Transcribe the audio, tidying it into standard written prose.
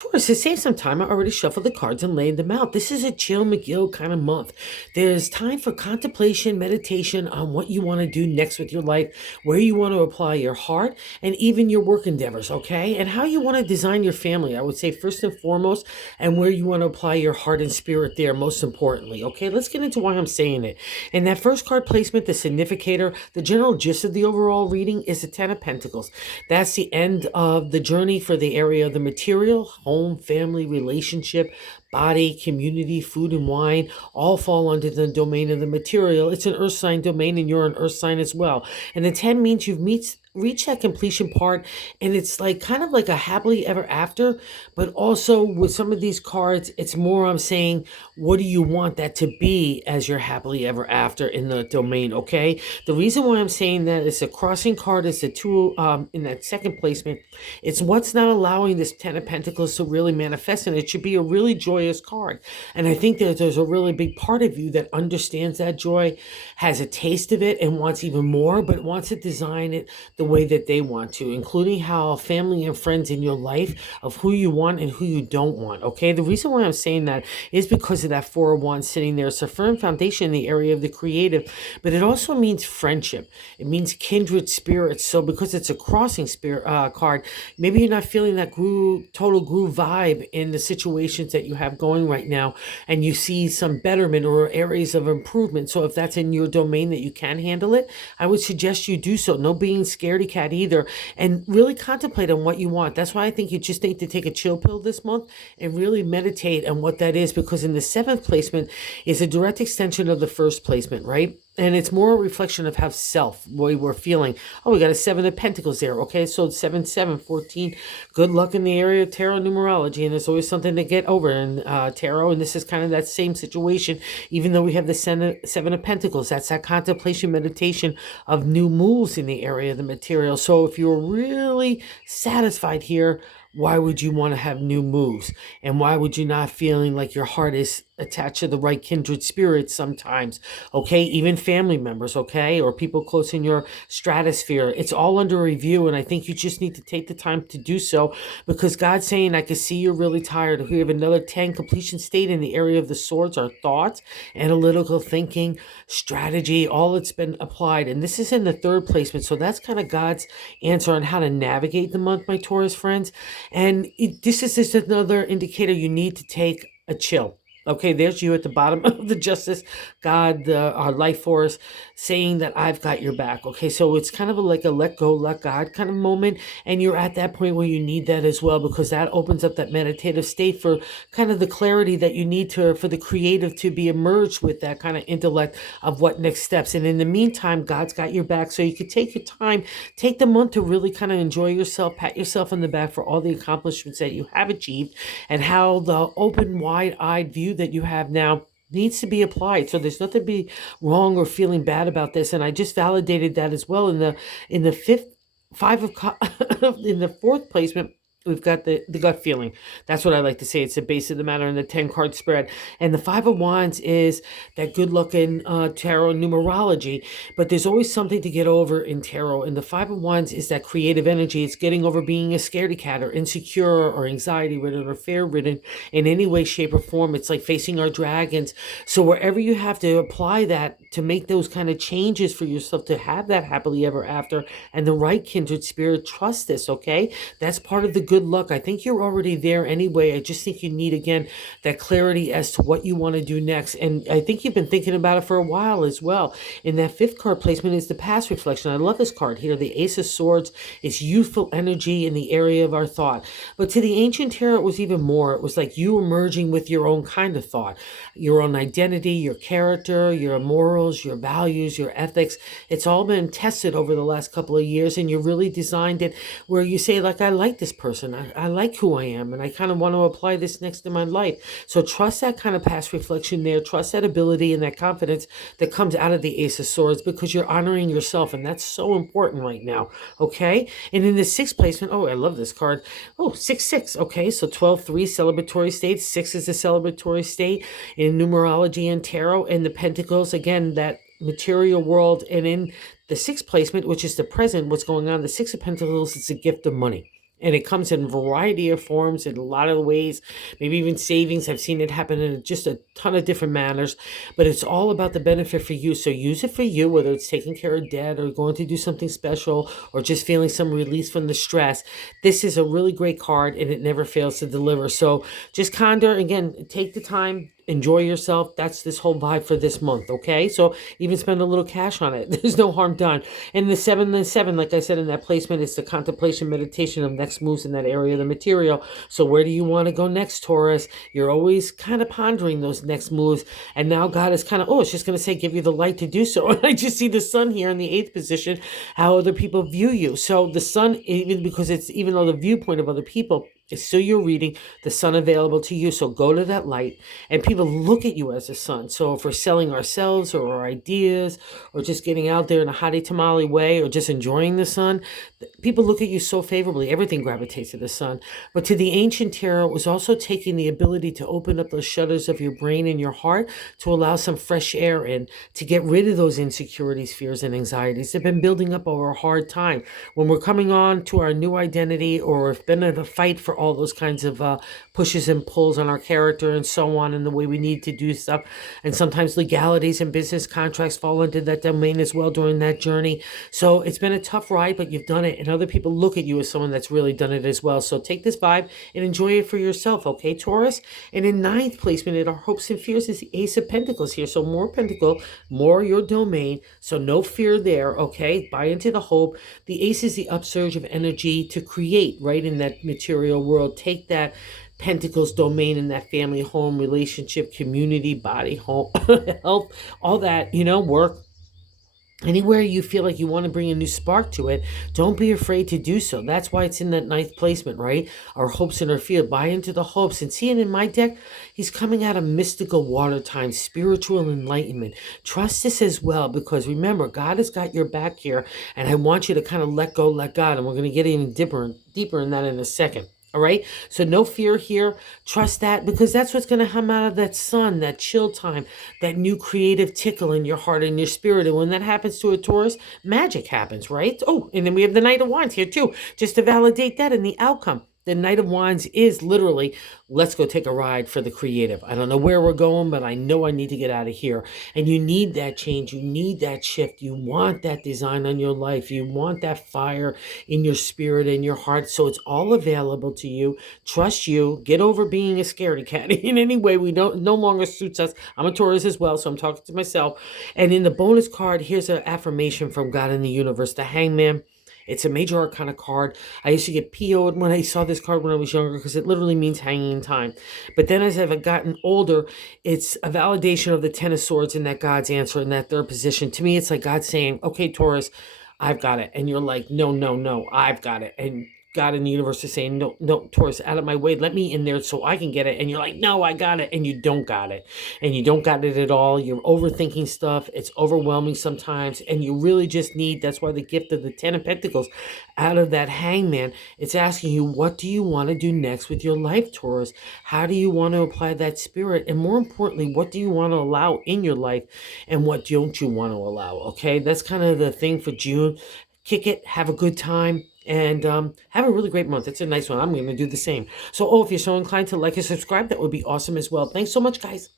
Sure, to save some time, I already shuffled the cards and laid them out. This is a chill McGill kind of month. There's time for contemplation, meditation on what you want to do next with your life, where you want to apply your heart, and even your work endeavors, okay? And how you want to design your family, I would say first and foremost, and where you want to apply your heart and spirit there, most importantly, okay? Let's get into why I'm saying it. In that first card placement, the significator, the general gist of the overall reading is the Ten of Pentacles. That's the end of the journey for the area of the material, home, family, relationship, body, community, food, and wine all fall under the domain of the material. It's an earth sign domain, and you're an earth sign as well. And the 10 means you've reached that completion part, and it's like kind of like a happily ever after, but also with some of these cards, it's more I'm saying, what do you want that to be as your happily ever after in the domain, okay? The reason why I'm saying that is the crossing card is the two in that second placement. It's what's not allowing this Ten of Pentacles to really manifest, and it should be a really joyous card. And I think that there's a really big part of you that understands that joy, has a taste of it, and wants even more, but wants to design it the way that they want to, including how family and friends in your life of who you want and who you don't want. Okay, the reason why I'm saying that is because of that Four of Wands sitting there. It's a firm foundation in the area of the creative, but it also means friendship. It means kindred spirits. So because it's a crossing spirit card, maybe you're not feeling that total groove vibe in the situations that you have going right now, and you see some betterment or areas of improvement. So if that's in your domain that you can handle it, I would suggest you do so. No being scaredy cat either, and really contemplate on what you want. That's why I think you just need to take a chill pill this month and really meditate on what that is, because in the seventh placement is a direct extension of the first placement, right? And it's more a reflection of how we were feeling. Oh, we got a Seven of Pentacles there. Okay, so 7, 7, 14. Good luck in the area of tarot numerology. And there's always something to get over in tarot. And this is kind of that same situation, even though we have the Seven of Pentacles. That's that contemplation, meditation of new moves in the area of the material. So if you're really satisfied here, why would you want to have new moves? And why would you not feeling like your heart is attached to the right kindred spirits sometimes? Okay, even family members, okay, or people close in your stratosphere. It's all under review, and I think you just need to take the time to do so, because God's saying, I can see you're really tired. We have another 10 completion state in the area of the swords, our thoughts, analytical thinking, strategy, all it's been applied. And this is in the third placement, so that's kind of God's answer on how to navigate the month, my Taurus friends. And this is just another indicator you need to take a chill. Okay, there's you at the bottom of the justice, God, our life force, saying that I've got your back. Okay, so it's kind of like a let go, let God kind of moment. And you're at that point where you need that as well, because that opens up that meditative state for kind of the clarity that you need to, for the creative to be emerged with that kind of intellect of what next steps. And in the meantime, God's got your back. So you could take your time, take the month to really kind of enjoy yourself, pat yourself on the back for all the accomplishments that you have achieved, and how the open, wide-eyed view that you have now needs to be applied. So there's nothing to be wrong or feeling bad about this. And I just validated that as well in the fifth five of in the fourth placement. We've got the gut feeling. That's what I like to say. It's the base of the matter in the 10 card spread. And the Five of Wands is that good looking tarot numerology. But there's always something to get over in tarot. And the Five of Wands is that creative energy. It's getting over being a scaredy cat or insecure or anxiety ridden or fear ridden in any way, shape, or form. It's like facing our dragons. So wherever you have to apply that to make those kind of changes for yourself, to have that happily ever after and the right kindred spirit, trust this, okay? That's part of the good luck. I think you're already there anyway. I just think you need, again, that clarity as to what you want to do next. And I think you've been thinking about it for a while as well. In that fifth card placement is the past reflection. I love this card here. The Ace of Swords is youthful energy in the area of our thought. But to the ancient tarot, it was even more. It was like you emerging with your own kind of thought, your own identity, your character, your morals, your values, your ethics. It's all been tested over the last couple of years, and you really designed it where you say, like, I like this person. I like who I am, and I kind of want to apply this next in my life. So trust that kind of past reflection there. Trust that ability and that confidence that comes out of the Ace of Swords, because you're honoring yourself, and that's so important right now, okay? And in the sixth placement, oh, I love this card. Oh, 6, 6, okay? So 12, 3, celebratory state. 6 is a celebratory state in numerology and tarot, and the Pentacles, again, that material world. And in the sixth placement, which is the present, what's going on, the Six of Pentacles is a gift of money. And it comes in a variety of forms in a lot of ways, maybe even savings. I've seen it happen in just a ton of different manners, but it's all about the benefit for you. So use it for you, whether it's taking care of debt or going to do something special or just feeling some release from the stress. This is a really great card and it never fails to deliver. So just ponder again, take the time, enjoy yourself. That's this whole vibe for this month. Okay. So even spend a little cash on it. There's no harm done. And the seven, like I said in that placement, it's the contemplation meditation of next moves in that area of the material. So where do you want to go next, Taurus? You're always kind of pondering those next moves. And now God is kind of, oh, it's just going to say, give you the light to do so. And I just see the sun here in the eighth position, how other people view you. So the sun, even because it's, even though the viewpoint of other people, it's still your reading, the sun available to you. So go to that light and people look at you as a sun. So if we're selling ourselves or our ideas or just getting out there in a hottie tamale way or just enjoying the sun, people look at you so favorably. Everything gravitates to the sun. But to the ancient tarot, it was also taking the ability to open up those shutters of your brain and your heart to allow some fresh air in, to get rid of those insecurities, fears, and anxieties that have been building up over a hard time. When we're coming on to our new identity or have been in a fight for all those kinds of pushes and pulls on our character and so on and the way we need to do stuff. And sometimes legalities and business contracts fall into that domain as well during that journey. So it's been a tough ride, but you've done it. And other people look at you as someone that's really done it as well. So take this vibe and enjoy it for yourself. Okay, Taurus? And in ninth placement in our hopes and fears is the Ace of Pentacles here. So more pentacle, more your domain. So no fear there. Okay, buy into the hope. The Ace is the upsurge of energy to create right in that material world. Take that Pentacles domain in that family, home, relationship, community, body, home, health, all that, work. Anywhere you feel like you want to bring a new spark to it, don't be afraid to do so. That's why it's in that ninth placement, right? Our hopes and our fear. Buy into the hopes. And seeing in my deck, he's coming out of mystical water time, spiritual enlightenment. Trust this as well, because remember, God has got your back here, and I want you to kind of let go, let God. And we're going to get even deeper in that in a second. All right. So no fear here. Trust that, because that's what's going to come out of that sun, that chill time, that new creative tickle in your heart and your spirit. And when that happens to a Taurus, magic happens, right? Oh, and then we have the Knight of Wands here too, just to validate that and the outcome. The Knight of Wands is literally, let's go take a ride for the creative. I don't know where we're going, but I know I need to get out of here. And you need that change. You need that shift. You want that design on your life. You want that fire in your spirit and your heart. So it's all available to you. Trust you. Get over being a scaredy cat in any way. We don't no longer suits us. I'm a Taurus as well, so I'm talking to myself. And in the bonus card, here's an affirmation from God in the universe, the Hangman. It's a major arcana card. I used to get PO'd when I saw this card when I was younger because it literally means hanging in time. But then as I've gotten older, it's a validation of the Ten of Swords and that God's answer in that third position. To me, it's like God saying, okay, Taurus, I've got it. And you're like, no, no, no, I've got it. And God in the universe is saying, no, no, Taurus, out of my way. Let me in there so I can get it. And you're like, no, I got it. And you don't got it. And you don't got it at all. You're overthinking stuff. It's overwhelming sometimes. And you really just need, that's why the gift of the Ten of Pentacles out of that Hangman, it's asking you, what do you want to do next with your life, Taurus? How do you want to apply that spirit? And more importantly, what do you want to allow in your life? And what don't you want to allow? Okay, that's kind of the thing for June. Kick it, have a good time, and have a really great month. It's a nice one. I'm going to do the same. So, if you're so inclined to like and subscribe, that would be awesome as well. Thanks so much, guys.